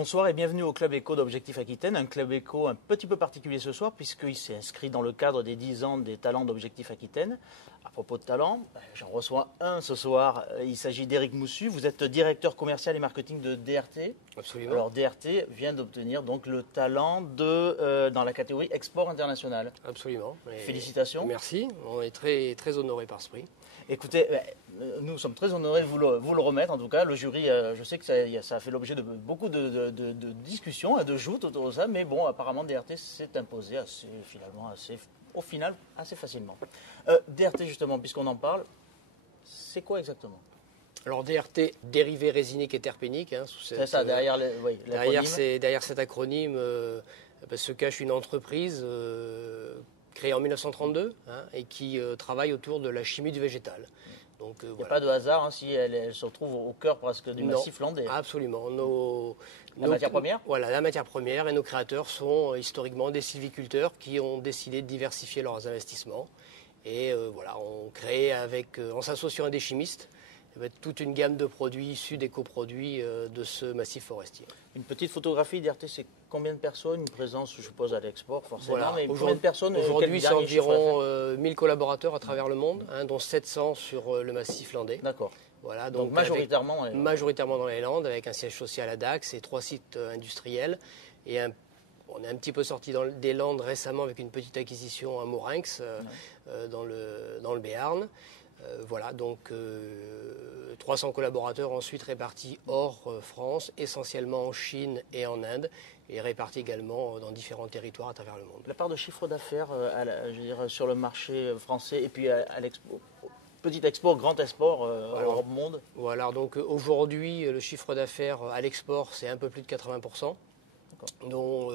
Bonsoir et bienvenue au Club Éco d'Objectif Aquitaine, un Club Éco un petit peu particulier ce soir puisqu'il s'est inscrit dans le cadre des 10 ans des talents d'Objectif Aquitaine. À propos de talents, j'en reçois un ce soir, il s'agit d'Éric Moussu, vous êtes directeur commercial et marketing de DRT. Absolument. Alors DRT vient d'obtenir donc le talent dans la catégorie export international. Absolument. Félicitations. Merci, on est très, très honorés par ce prix. Écoutez, nous sommes très honorés de vous le remettre. En tout cas, le jury, je sais que ça a fait l'objet de beaucoup de discussions, de joutes autour de ça, mais bon, apparemment, DRT s'est imposé au final, assez facilement. DRT, justement, puisqu'on en parle, c'est quoi exactement? Alors DRT, dérivé résinique et terpénique. C'est ça, derrière cet acronyme se cache une entreprise créée en 1932 et qui travaille autour de la chimie du végétal. Donc, il n'y a pas de hasard si elle se retrouve au cœur presque du massif landais. Absolument. La matière première? Voilà, la matière première, et nos créateurs sont historiquement des sylviculteurs qui ont décidé de diversifier leurs investissements. Et voilà, on crée en s'associant à des chimistes, toute une gamme de produits issus des coproduits de ce massif forestier. Une petite photographie d'RT, c'est combien de personnes? Une présence, je suppose, à l'export, forcément. Voilà. Mais combien de personnes? Aujourd'hui, c'est environ 1000 collaborateurs à travers le monde, dont 700 sur le massif landais. D'accord. Voilà, donc majoritairement dans les Landes. Majoritairement dans les Landes, avec un siège social à Dax et 3 sites industriels. Et on est un petit peu sorti des Landes récemment avec une petite acquisition à Morinx, dans le Béarn. Voilà, donc 300 collaborateurs ensuite répartis hors France, essentiellement en Chine et en Inde, et répartis également dans différents territoires à travers le monde. La part de chiffre d'affaires sur le marché français et puis à l'export, petit export, grand export Europe monde. Voilà, donc aujourd'hui le chiffre d'affaires à l'export c'est un peu plus de 80%, dont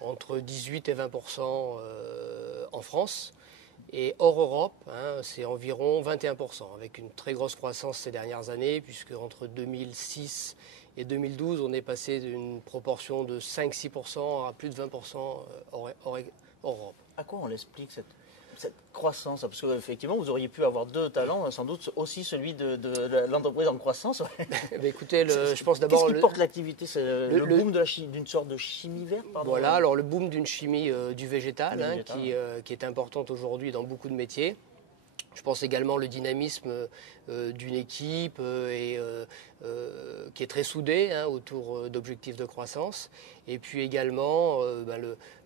entre 18 et 20% en France. Et hors Europe, c'est environ 21%, avec une très grosse croissance ces dernières années, puisque entre 2006 et 2012, on est passé d'une proportion de 5-6% à plus de 20% hors Europe. À quoi on l'explique cette croissance? Parce qu'effectivement, vous auriez pu avoir deux talents, sans doute aussi celui de l'entreprise en croissance. Écoutez, je pense d'abord... Qu'est-ce qui porte l'activité? C'est le boom d'une sorte de chimie verte, pardon. Voilà, alors le boom d'une chimie du végétal, qui est importante aujourd'hui dans beaucoup de métiers. Je pense également le dynamisme d'une équipe qui est très soudée autour d'objectifs de croissance. Et puis également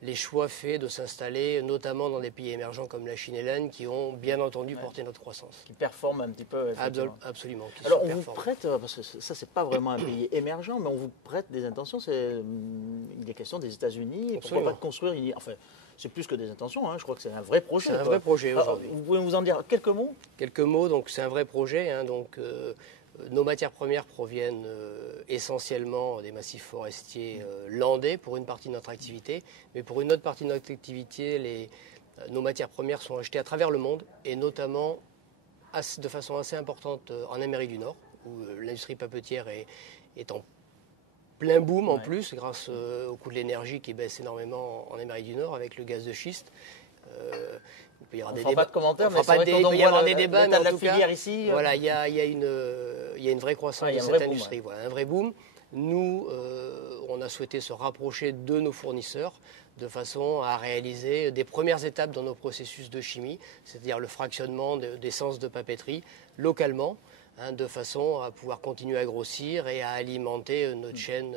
les choix faits de s'installer notamment dans des pays émergents comme la Chine et l'Inde qui ont bien entendu porté notre croissance. Qui performent un petit peu. Absolument. Alors on vous prête, parce que ça c'est pas vraiment un pays émergent, mais on vous prête des intentions. Il est question des États-Unis. Pourquoi pas de construire c'est plus que des intentions, je crois que c'est un vrai projet. C'est un vrai projet aujourd'hui. Vous pouvez nous en dire quelques mots? Quelques mots, donc c'est un vrai projet. Nos matières premières proviennent essentiellement des massifs forestiers landais pour une partie de notre activité, mais pour une autre partie de notre activité, nos matières premières sont achetées à travers le monde, et notamment de façon assez importante en Amérique du Nord, où l'industrie papetière est en plein boom en plus, grâce au coût de l'énergie qui baisse énormément en Amérique du Nord avec le gaz de schiste. Il peut y avoir des débats. Pas de commentaires, mais il peut y avoir des débats, mais en tout cas, ici, voilà, il y a une vraie croissance de cette industrie, voilà, un vrai boom. Nous, on a souhaité se rapprocher de nos fournisseurs de façon à réaliser des premières étapes dans nos processus de chimie, c'est-à-dire le fractionnement d'essence de papeterie localement, de façon à pouvoir continuer à grossir et à alimenter notre chaîne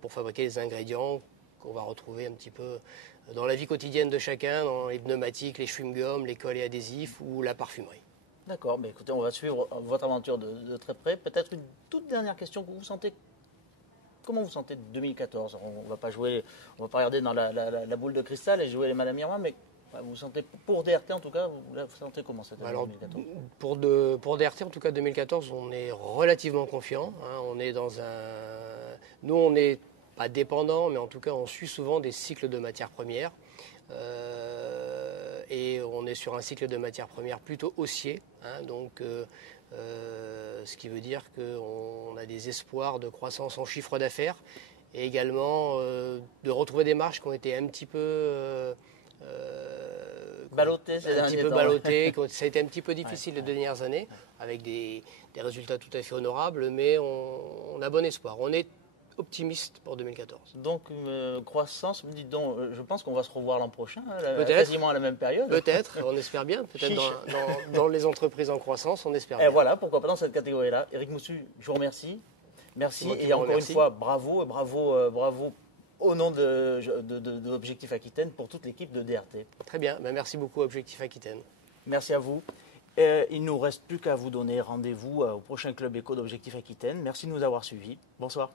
pour fabriquer les ingrédients qu'on va retrouver un petit peu dans la vie quotidienne de chacun, dans les pneumatiques, les chewing-gums, les colles et adhésifs ou la parfumerie. D'accord, mais écoutez, on va suivre votre aventure de très près. Peut-être une toute dernière question. Comment vous sentez 2014? On va pas regarder dans la boule de cristal et jouer les Madame Irma, mais vous sentez, pour DRT en tout cas, vous sentez comment cette année 2014? Pour DRT en tout cas 2014, on est relativement confiant. On est nous on n'est pas dépendant, mais en tout cas on suit souvent des cycles de matières premières. Et on est sur un cycle de matières premières plutôt haussier. Ce qui veut dire qu'on a des espoirs de croissance en chiffre d'affaires et également de retrouver des marges qui ont été un petit peu... ballotté, ça a été un petit peu difficile les dernières années, avec des résultats tout à fait honorables, mais on a bon espoir. On est optimiste pour 2014. Donc, croissance, dites donc, je pense qu'on va se revoir l'an prochain, quasiment à la même période. Peut-être, on espère bien. Peut-être dans les entreprises en croissance, on espère bien. Et voilà, pourquoi pas dans cette catégorie-là. Éric Moussu, je vous remercie. Merci et encore une fois, bravo au nom de Objectif Aquitaine pour toute l'équipe de DRT. Très bien, merci beaucoup Objectif Aquitaine. Merci à vous. Il ne nous reste plus qu'à vous donner rendez-vous au prochain Club Éco d'Objectif Aquitaine. Merci de nous avoir suivis. Bonsoir.